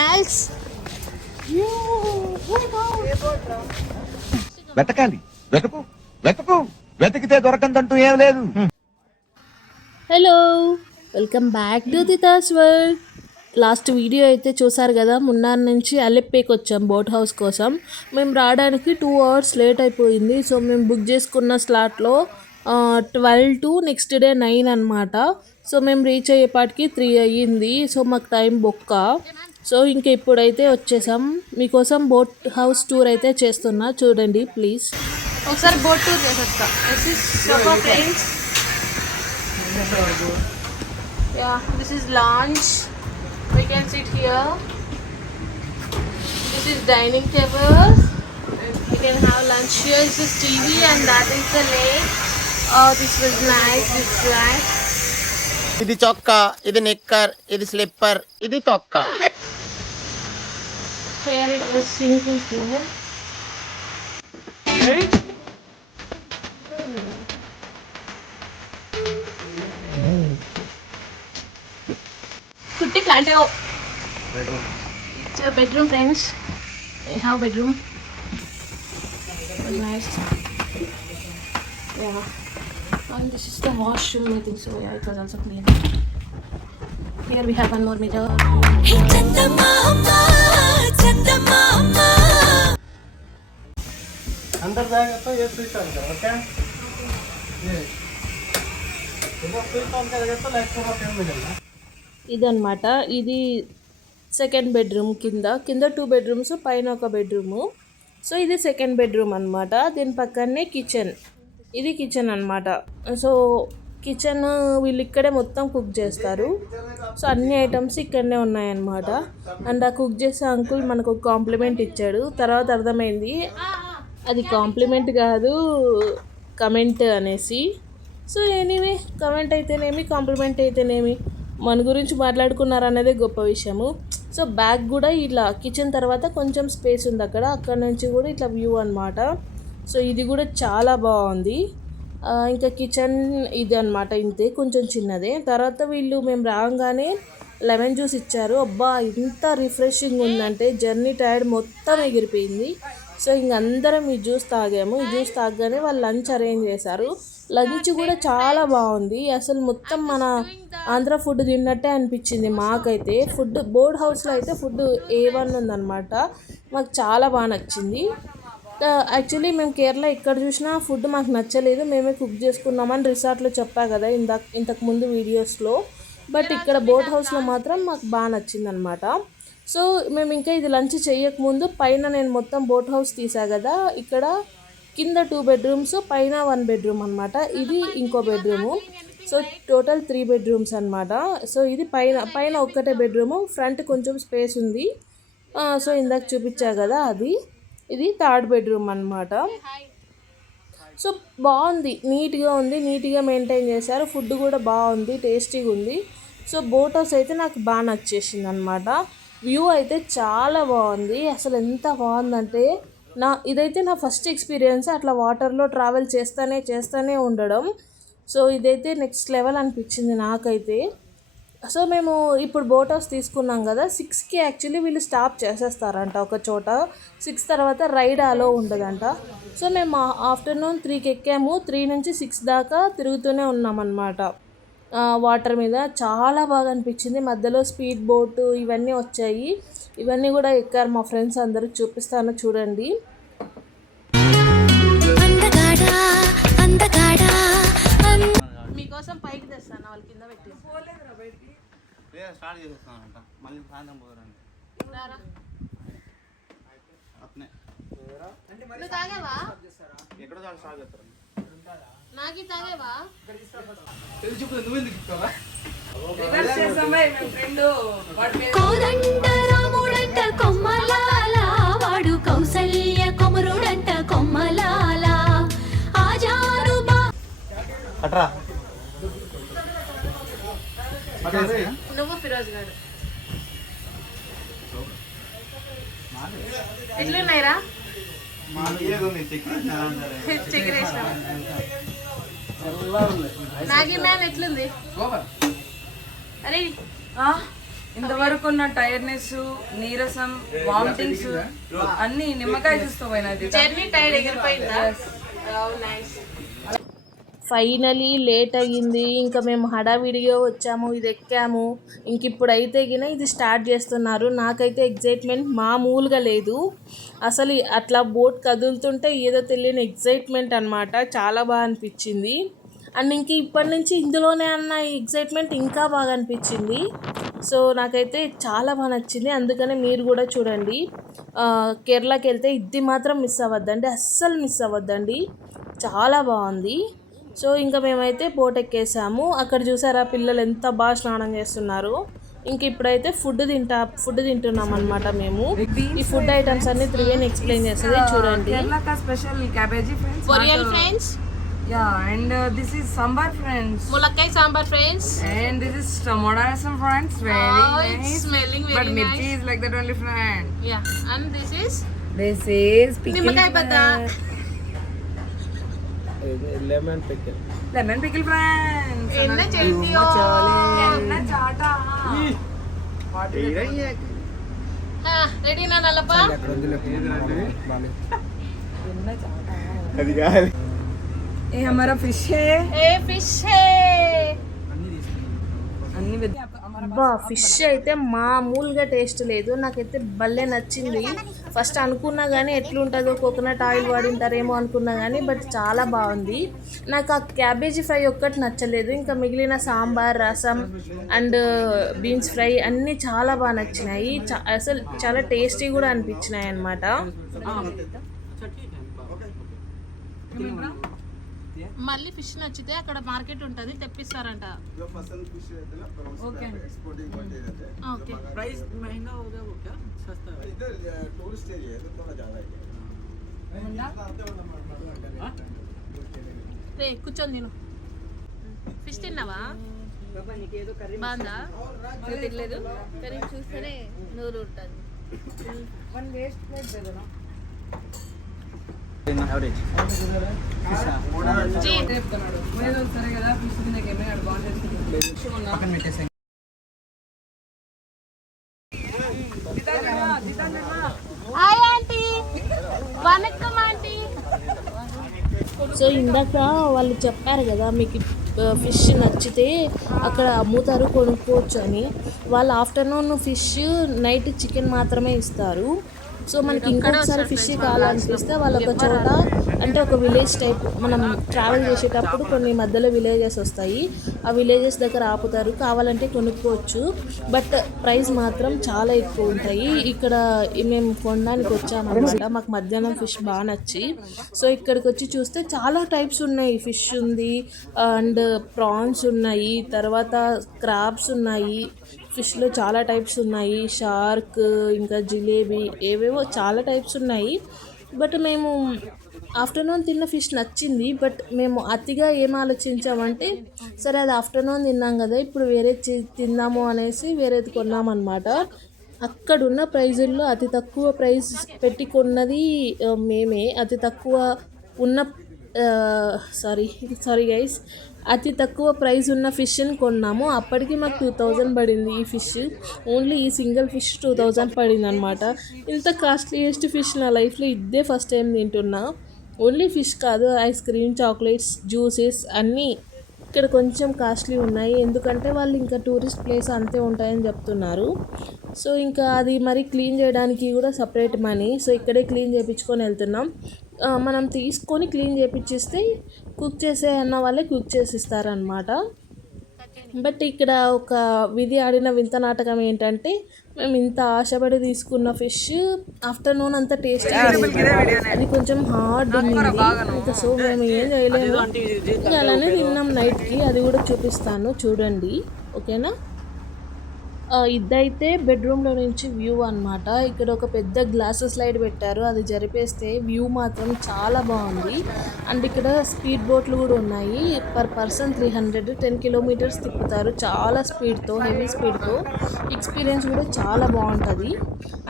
Nice. వెతకాలి, వెతుకు వెతుకు, వెతికితే దొరకందంటూ ఏం లేదు. హలో, వెల్కమ్ బ్యాక్ టు దితాస్ వరల్డ్. లాస్ట్ వీడియో అయితే చూసారు కదా, మున్నార్ నుంచి అలెప్పేకి వచ్చాం బోట్ హౌస్ కోసం. మేము రావడానికి 2 hours లేట్ అయిపోయింది. సో మేము బుక్ చేసుకున్న స్లాట్లో 12 to నెక్స్ట్ డే 9 అనమాట. సో మేము రీచ్ అయ్యేపాటికి 3 అయ్యింది. సో మాకు టైం బొక్క. సో ఇంకా ఇప్పుడైతే వచ్చేసాం. మీకోసం బోట్ హౌస్ టూర్ అయితే చేస్తున్నా, చూడండి ప్లీజ్. ఒకసారి బోట్ టూర్ చేసేస్తా. Friends, yeah, this is lounge. We can sit here. This is dining tables. We can have lunch here. This is TV and that is the lake. Oh, this was nice. This nice. ఇది చొక్కా, ఇది నిక్కర్, ఇది slipper, ఇది తొక్క. Here it was single here. Kutti plant ho. It's a bedroom, friends. We have bedroom. Very nice. Yeah. And this is the washroom, I think so. Yeah, it was also clean. Here we have one more mirror. Hey, Chanda Mama, Chanda Mama. अंदर जाएगा तो ये switch on करो, okay? ये जब switch on करेगा तो light पूरा फ्लेम मिलेगा. ఇదన్నమాట. ఇది సెకండ్ బెడ్రూమ్. కింద 2 bedrooms, పైన ఒక బెడ్రూము. సో ఇది సెకండ్ బెడ్రూమ్ అనమాట. దీని పక్కనే కిచెన్. ఇది కిచెన్ అనమాట. సో కిచెన్ వీళ్ళు ఇక్కడే మొత్తం కుక్ చేస్తారు. సో అన్ని ఐటమ్స్ ఇక్కడనే ఉన్నాయన్నమాట. అండ్ ఆ కుక్ చేసే అంకుల్ మనకు ఒక కాంప్లిమెంట్ ఇచ్చాడు. తర్వాత అర్థమైంది అది కాంప్లిమెంట్ కాదు, కమెంట్ అనేసి. సో ఎనీవే, కమెంట్ అయితేనేమి కాంప్లిమెంట్ అయితేనేమి మన గురించి మాట్లాడుకున్నారు అనేదే గొప్ప విషయము. సో బ్యాక్ కూడా ఇట్లా కిచెన్ తర్వాత కొంచెం స్పేస్ ఉంది అక్కడ నుంచి కూడా ఇట్లా వ్యూ అనమాట. సో ఇది కూడా చాలా బాగుంది. ఇంకా కిచెన్ ఇది అనమాట, ఇంతే, కొంచెం చిన్నదే. తర్వాత మేము రాగానే లెమన్ జ్యూస్ ఇచ్చారు. అబ్బా, ఇంత రిఫ్రెషింగ్ ఉందంటే జర్నీ టైర్డ్ మొత్తం ఎగిరిపోయింది. సో ఇంక అందరం ఈ జ్యూస్ తాగాము. ఈ జ్యూస్ తాగగానే వాళ్ళు లంచ్ అరేంజ్ చేశారు. లంచ్ కూడా చాలా బాగుంది. అసలు మొత్తం మన ఆంధ్ర ఫుడ్ తిన్నట్టే అనిపించింది మాకైతే. ఫుడ్ బోర్డ్ హౌస్లో అయితే ఫుడ్ A1 ఉందన్నమాట. మాకు చాలా బాగా నచ్చింది. యాక్చువల్లీ మేము కేరళ ఎక్కడ చూసినా ఫుడ్ మాకు నచ్చలేదు. మేమే కుక్ చేసుకున్నామని రిసార్ట్లో చెప్పా కదా ఇంతకు ముందు వీడియోస్లో. బట్ ఇక్కడ బోట్ హౌస్లో మాత్రం మాకు బాగా నచ్చింది అనమాట. సో మేము ఇంకా ఇది లంచ్ చేయకముందు పైన నేను మొత్తం బోట్ హౌస్ తీసా కదా, ఇక్కడ కింద 2 bedrooms, పైన 1 bedroom అనమాట. ఇది ఇంకో బెడ్రూము. సో టోటల్ 3 bedrooms అనమాట. సో ఇది పైన ఒక్కటే బెడ్రూము, ఫ్రంట్ కొంచెం స్పేస్ ఉంది. సో ఇందాక చూపించా కదా అది. ఇది 3rd bedroom అనమాట. సో బాగుంది, నీట్గా ఉంది, నీట్గా మెయింటైన్ చేశారు. ఫుడ్ కూడా బాగుంది, టేస్టీగా ఉంది. సో బోట్ హౌస్ అయితే నాకు బాగా నచ్చేసింది అనమాట. వ్యూ అయితే చాలా బాగుంది. అసలు ఎంత బాగుందంటే ఇదైతే నా ఫస్ట్ ఎక్స్పీరియన్స్ అట్లా వాటర్లో ట్రావెల్ చేస్తూనే ఉండడం. సో ఇదైతే నెక్స్ట్ లెవెల్ అనిపించింది నాకైతే. సో మేము ఇప్పుడు బోట్ హౌస్ తీసుకున్నాం కదా, 6కి యాక్చువల్లీ వీళ్ళు స్టాప్ చేసేస్తారంట ఒక చోట. 6 తర్వాత రైడ్ అలో ఉండదంట. సో మేము ఆఫ్టర్నూన్ 3కి ఎక్కాము. 3 నుంచి 6 దాకా తిరుగుతూనే ఉన్నామన్నమాట వాటర్ మీద. చాలా బాగా అనిపించింది. మధ్యలో స్పీడ్ బోటు ఇవన్నీ వచ్చాయి. ఇవన్నీ కూడా ఎక్కారు మా ఫ్రెండ్స్ అందరూ. చూపిస్తాను చూడండి. మీకోసం పైకి తెస్తాను, వాళ్ళ కింద పెట్టి. నాకి తాగేవా? కోదండరాముడంట కొమ్మలాల, వాడు కౌసల్య కొమరుడంట కొమ్మలాల. అట్రా నువ్వు ఫిరోజ్ గారు ఎట్లున్నాయిరా? మ్యాగీ మ్యాన్ ఎట్లుంది? అరే ఇంతవరకు ఉన్న టైర్నెస్, నీరసం, వామిటింగ్స్ అన్ని నిమ్మకాయ చూస్తూ పోయినది. జర్నీ టైర్ ఎగిరిపోయిందా? ఫైనలీ లేట్ అయ్యింది. ఇంకా మేము హడావిడిగా వచ్చాము, ఇది ఎక్కాము. ఇంక ఇప్పుడు అయితే గిన ఇది స్టార్ట్ చేస్తున్నారు. నాకైతే ఎగ్జైట్మెంట్ మామూలుగా లేదు అసలు. అట్లా బోట్ కదులుతుంటే ఏదో తెలియని ఎగ్జైట్మెంట్ అనమాట. చాలా బాగా అనిపించింది. అండ్ ఇంక ఇప్పటి నుంచి ఇందులోనే అన్న ఎగ్జైట్మెంట్ ఇంకా బాగా అనిపించింది. సో నాకైతే చాలా బాగా నచ్చింది. అందుకనే మీరు కూడా చూడండి, కేరళకి వెళ్తే ఇది మాత్రం మిస్ అవ్వద్దండి, అస్సలు మిస్ అవ్వద్దండి. చాలా బాగుంది. సో ఇంకా మేమైతే బోట్ ఎక్కేసాము. అక్కడ చూసారా పిల్లలు ఎంత బాగా స్నానం చేస్తున్నారు. ఇంక ఇప్పుడైతే ఫుడ్ తింటున్నాం అనమాట మేము. ఈ ఫుడ్ ఐటమ్స్ అన్ని త్రివేణి ఎక్స్ప్లెయిన్ చేస్తుంది, చూడండి. కేరళ కా special cabbage friends, Korean friends, yeah, and this is sambar friends, ములక్కాయ sambar friends, and this is tomato rasam friends. Very nice. it's smelling very But mirchi nice. is like that only friend. Yeah, and this is Pickle నిమ్మకాయ బద్ద. Lemon pickle. Lemon pickle friends. ఎన్న చెట్టియో ఎన్న చాటా. Ready నా నల్లప. అది కాదు. ये हमारा fish है. ఏ ఫిష్ హే. अन्नी विद బా ఫిష్ అయితే మామూలుగా టేస్ట్ లేదు. నాకైతే భలే నచ్చింది. ఫస్ట్ అనుకున్నా కానీ ఎట్లుంటుందో, కోకోనట్ ఆయిల్ వాడింటారేమో అనుకున్నా కానీ, బట్ చాలా బాగుంది. నాకు ఆ క్యాబేజీ ఫ్రై ఒక్కటి నచ్చలేదు. ఇంకా మిగిలిన సాంబార్, రసం అండ్ బీన్స్ ఫ్రై అన్నీ చాలా బాగా నచ్చినాయి. అసలు చాలా టేస్టీ కూడా అనిపించినాయి అన్నమాట. మళ్ళీ ఫిష్ నచ్చితే అక్కడ మార్కెట్ ఉంటుంది, తెప్పిస్తారంట. ఓకే. प्राइस महंगा होगा वो क्या सस्ता है? टूरिस्ट एरिया है तो थोड़ा ज्यादा है. రే కూర్చొని తిను. ఫిష్ తిన్నావా? బాగుందా? నువ్వు తినలేదు కానీ చూస్తేనే నూరు ఉంటుంది. वन वेस्ट प्लेट दे देना. एवरेज జీ చెప్తున్నాడు మీరు సరే కదా ఫిష్ తినకే మేము అడ్వాన్స్ పక్కన పెట్టేసాం. Hi aunty, vanakkam aunty. So ఇందాక వాళ్ళు చెప్పారు కదా మీకు ఫిష్ నచ్చితే అక్కడ అమ్ముతారు, కొనుక్కోవచ్చు అని. వాళ్ళు ఆఫ్టర్నూన్ ఫిష్, నైట్ చికెన్ మాత్రమే ఇస్తారు. సో మనకి ఇంకొకసారి ఫిష్ కావాలనిపిస్తే వాళ్ళు ఒక చోట, అంటే ఒక విలేజ్ టైప్, మనం ట్రావెల్ చేసేటప్పుడు కొన్ని మధ్యలో విలేజెస్ వస్తాయి, ఆ విలేజెస్ దగ్గర ఆపుతారు, కావాలంటే కొనుక్కోవచ్చు. బట్ ప్రైస్ మాత్రం చాలా ఎక్కువ ఉంటాయి. ఇక్కడ మేము కొనడానికి వచ్చామన్నమాట. మాకు మధ్యాహ్నం ఫిష్ బాగా నచ్చి, సో ఇక్కడికి వచ్చి చూస్తే చాలా టైప్స్ ఉన్నాయి. ఫిష్ ఉంది, అండ్ ప్రాన్స్ ఉన్నాయి, తర్వాత క్రాబ్స్ ఉన్నాయి. ఫిష్లో చాలా టైప్స్ ఉన్నాయి, షార్క్, ఇంకా జిలేబీ, ఏవేవో చాలా టైప్స్ ఉన్నాయి. బట్ మేము ఆఫ్టర్నూన్ తిన్న ఫిష్ నచ్చింది. బట్ మేము అతిగా ఏం ఆలోచించామంటే, సరే అది ఆఫ్టర్నూన్ తిన్నాం కదా, ఇప్పుడు వేరే తిందాము అనేసి వేరేది కొన్నామన్నమాట. అక్కడున్న ప్రైజుల్లో అతి తక్కువ ప్రైస్ పెట్టి కొన్నది మేమే. అతి తక్కువ ఉన్న సారీ గైస్, అతి తక్కువ ప్రైస్ ఉన్న ఫిష్ని కొన్నాము. అప్పటికి మాకు 2000 పడింది ఈ ఫిష్. ఓన్లీ ఈ సింగిల్ ఫిష్ 2000 పడింది అనమాట. ఇంత కాస్ట్లీయెస్ట్ ఫిష్ నా లైఫ్లో ఇదే ఫస్ట్ టైం తింటున్నా. ఓన్లీ ఫిష్ కాదు, ఐస్ క్రీమ్, చాక్లెట్స్, జ్యూసెస్ అన్నీ ఇక్కడ కొంచెం కాస్ట్లీ ఉన్నాయి. ఎందుకంటే వాళ్ళు ఇంకా టూరిస్ట్ ప్లేస్ అంతే ఉంటాయని చెప్తున్నారు. సో ఇంకా అది మరి క్లీన్ చేయడానికి కూడా సపరేట్ మనీ. సో ఇక్కడే క్లీన్ చేయించుకొని వెళ్తున్నాం. మనం తీసుకొని క్లీన్ చేయించిస్తే కుక్ చేసే అన్న వాళ్ళే కుక్ చేసి ఇస్తారనమాట. బట్ ఇక్కడ ఒక విధి ఆడిన వింత నాటకం ఏంటంటే, మేము ఇంత ఆశపడి తీసుకున్న ఫిష్ ఆఫ్టర్నూన్ అంతా టేస్ట్ అది కొంచెం హార్డ్ ఉంది. ఇంకా సో మేము ఏం చేయలేము, ఇంకా అలానే తిన్నాం నైట్కి. అది కూడా చూపిస్తాను చూడండి, ఓకేనా. ఇదైతే బెడ్రూమ్లో నుంచి వ్యూ అనమాట. ఇక్కడ ఒక పెద్ద గ్లాస్ స్లైడ్ పెట్టారు, అది జరిపేస్తే వ్యూ మాత్రం చాలా బాగుంది. అండ్ ఇక్కడ స్పీడ్ బోట్లు కూడా ఉన్నాయి. పర్ పర్సన్ 300, 10 కిలోమీటర్స్ తిప్పుతారు చాలా స్పీడ్తో, హెవీ స్పీడ్తో. ఎక్స్పీరియన్స్ కూడా చాలా బాగుంటుంది.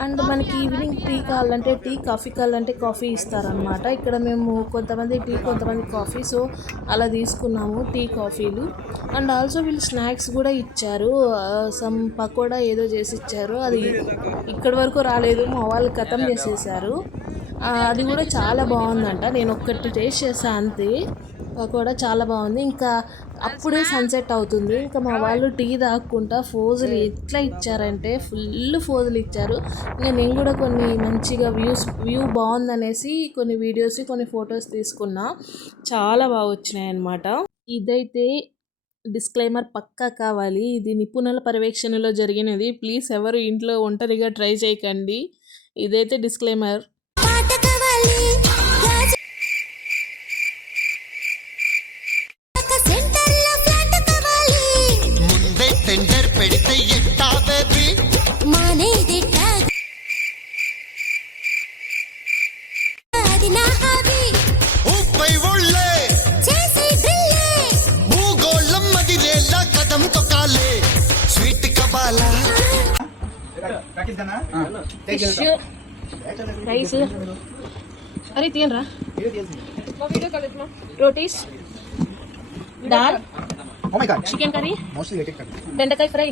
అండ్ మనకి ఈవినింగ్ టీ కావాలంటే టీ, కాఫీ కావాలంటే కాఫీ ఇస్తారనమాట. ఇక్కడ మేము కొంతమంది టీ, కొంతమంది కాఫీ, సో అలా తీసుకున్నాము టీ, కాఫీలు. అండ్ ఆల్సో వీళ్ళు స్నాక్స్ కూడా ఇచ్చారు. సమ్ పకోడా ఏదో చేసి ఇచ్చారు, అది ఇక్కడి వరకు రాలేదు, మా వాళ్ళు ఖతం చేసేసారు. అది కూడా చాలా బాగుందంట. నేను ఒక్కటి టేస్ట్ చేసా అంతే. పకోడా చాలా బాగుంది. ఇంకా అప్పుడే సన్సెట్ అవుతుంది. ఇంకా మా వాళ్ళు టీ తాక్కుంటా ఫోజులు ఎట్లా ఇచ్చారంటే ఫుల్ ఫోజులు ఇచ్చారు. ఇంకా నేను కూడా కొన్ని మంచిగా వ్యూ బాగుందనేసి కొన్ని వీడియోస్ కొన్ని ఫొటోస్ తీసుకున్నా. చాలా బాగా వచ్చినాయి అన్నమాట. ఇదైతే డిస్క్లైమర్ పక్కా కావాలి, ఇది నిపుణుల పర్యవేక్షణలో జరిగినది. ప్లీజ్ ఎవరు ఇంట్లో ఒంటరిగా ట్రై చేయకండి. ఇదైతే డిస్క్లైమర్. రైస్ అరే తీయనరా, రోటీస్, దాల్, చికెన్ కర్రీ, బెండకాయ ఫ్రై.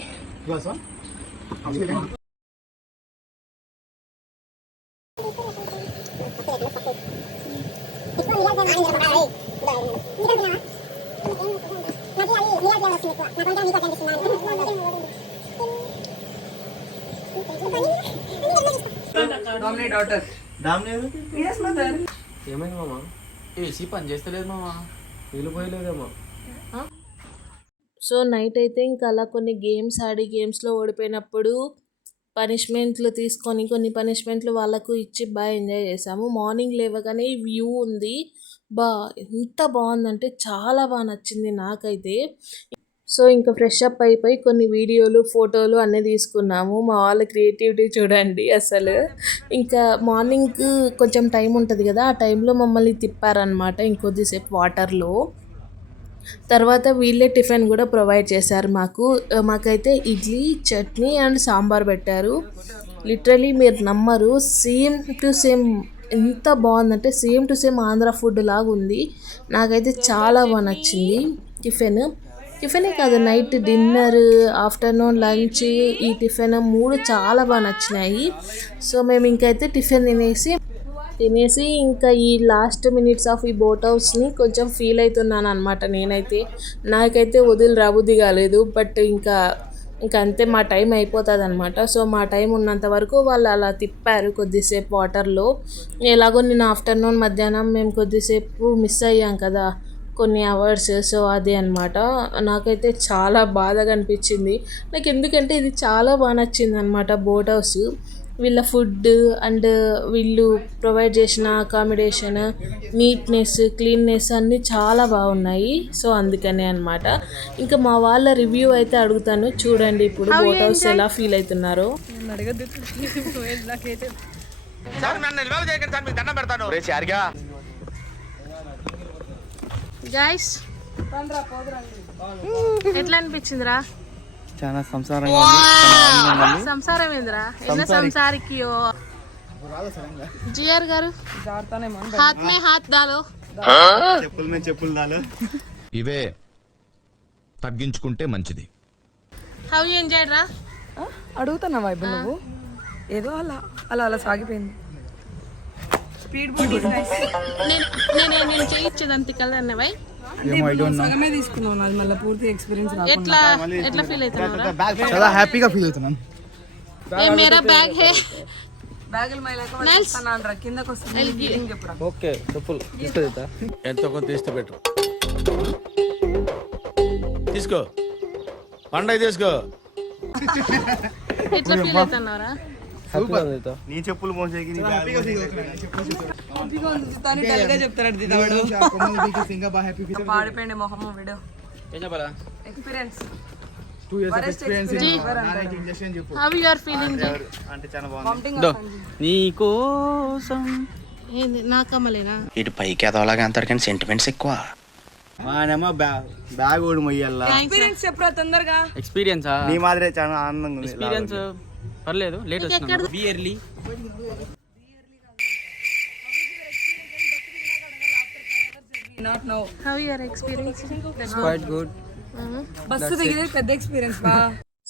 ఏమైంది మామ? ఏసీ పని చేస్తలేదు మామ, నీళ్ళు పోయలేదేమో. సో నైట్ అయితే ఇంకా అలా కొన్ని గేమ్స్ ఆడి గేమ్స్లో ఓడిపోయినప్పుడు పనిష్మెంట్లు తీసుకొని కొన్ని పనిష్మెంట్లు వాళ్ళకు ఇచ్చి బాగా ఎంజాయ్ చేసాము. మార్నింగ్ లేవగానే వ్యూ ఉంది, ఎంత బాగుందంటే చాలా బాగా నచ్చింది నాకైతే. సో ఇంకా ఫ్రెష్ అప్ అయిపోయి కొన్ని వీడియోలు ఫోటోలు అన్నీ తీసుకున్నాము. మా వాళ్ళ క్రియేటివిటీ చూడండి అసలు. ఇంకా మార్నింగ్ కొంచెం టైం ఉంటుంది కదా, ఆ టైంలో మమ్మల్ని తిప్పారనమాట ఇంకొద్దిసేపు వాటర్లో. తర్వాత వీళ్ళే టిఫిన్ కూడా ప్రొవైడ్ చేశారు మాకైతే ఇడ్లీ, చట్నీ అండ్ సాంబార్ పెట్టారు. లిటరలీ మీరు నమ్మరు, సేమ్ టు సేమ్ ఎంత బాగుందంటే same to same Andhra food లాగా ఉంది. నాకైతే చాలా బాగా నచ్చింది టిఫినే కాదు, నైట్ డిన్నర్, ఆఫ్టర్నూన్ లంచ్, ఈ టిఫిన్ 3 చాలా బాగా నచ్చినాయి. సో మేము ఇంకైతే టిఫిన్ తినేసి ఇంకా ఈ లాస్ట్ మినిట్స్ ఆఫ్ ఈ బోట్ హౌస్ని కొంచెం ఫీల్ అవుతున్నాను అనమాట నేనైతే. నాకైతే రాబుద్ది కాలేదు, బట్ ఇంకా అంతే, మా టైం అయిపోతుంది అనమాట. సో మా టైం ఉన్నంత వరకు వాళ్ళు అలా తిప్పారు కొద్దిసేపు వాటర్లో. ఎలాగో నేను ఆఫ్టర్నూన్ మధ్యాహ్నం మేము కొద్దిసేపు మిస్ అయ్యాం కదా కొన్ని అవర్స్. సో అదే అనమాట, నాకైతే చాలా బాధగా అనిపించింది నాకు. ఎందుకంటే ఇది చాలా బాగా నచ్చింది అనమాట బోట్ హౌస్. వీళ్ళ ఫుడ్ అండ్ వీళ్ళు ప్రొవైడ్ చేసిన అకామిడేషన్, నీట్నెస్, క్లీన్నెస్ అన్నీ చాలా బాగున్నాయి. సో అందుకనే అనమాట. ఇంకా మా వాళ్ళ రివ్యూ అయితే అడుగుతాను, చూడండి ఇప్పుడు బోట్ హౌస్ ఎలా ఫీల్ అవుతున్నారో. గైస్ ఎట్లా అనిపించిందిరా? చాలా సంసారం సంసారం ఏందిరా? ఎన్న సంసారికి జిఆర్ గారు హాత్ మే హాత్ దాలో, చెప్పులు దాలో. ఇవే తగ్గించుకుంటే మంచిది. హౌ యూ ఎంజాయ్డ్ రా? అడుగుతున్నావా ఇప్పుడు నువ్వు? ఏదో అలా అలా అలా సాగిపోయింది. స్పీడ్ బోట్ నేను చేయించేదంత కలర్ వై సగమే తీసుకున్నావు, నాది మళ్ళీ పూర్తి ఎక్స్పీరియన్స్ ఎట్లా ఫీల్ అవుతున్నారా? చాలా హ్యాపీగా ఫీల్ అవుతున్నాను. ये मेरा बैग है. బ్యాగులు మైలేక కిందకు వస్తుంది. చెప్పురా. ఓకే చెప్పులు తీసుకెళ్తా. ఎంతో కొంత తీస్తే పెట్టు. తీసుకో పండగ తీసుకో. ఎట్లా ఫీల్ అవుతున్నారా? నీ చెప్పులు మోసేకి పాడిపోయింది మొహమ్మ video experience. How you are feeling? అంటే చాలా బాగుంది. నీకోసం ఏంది నాకమ్మలేనా? ఇటు పైకి ఎదవలాగా అంటారు కానీ సెంటిమెంట్స్ ఎక్కువ. మానేమో బ్యాగ్ ఓడి మొయ్యాల. ఎక్స్పీరియన్స్ చెప్పురా తొందరగా. ఎక్స్పీరియన్సా? నీ మాదిరే చాలా ఆనందంగా ఉంది. ఎక్స్పీరియన్స్ పర్లేదు, లేట్ వచ్చినా. Be early. Not now. How you are experiencing? It's quite good. Bus దిగితే పెద్ద ఎక్స్పీరియన్స్ బా.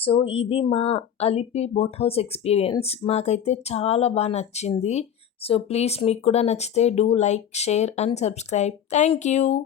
సో ఇది మా అలిపి బోట్ హౌస్ ఎక్స్పీరియన్స్. మాకైతే చాలా బాగా నచ్చింది. సో ప్లీజ్ మీకు కూడా నచ్చితే do like, share and subscribe. Thank you.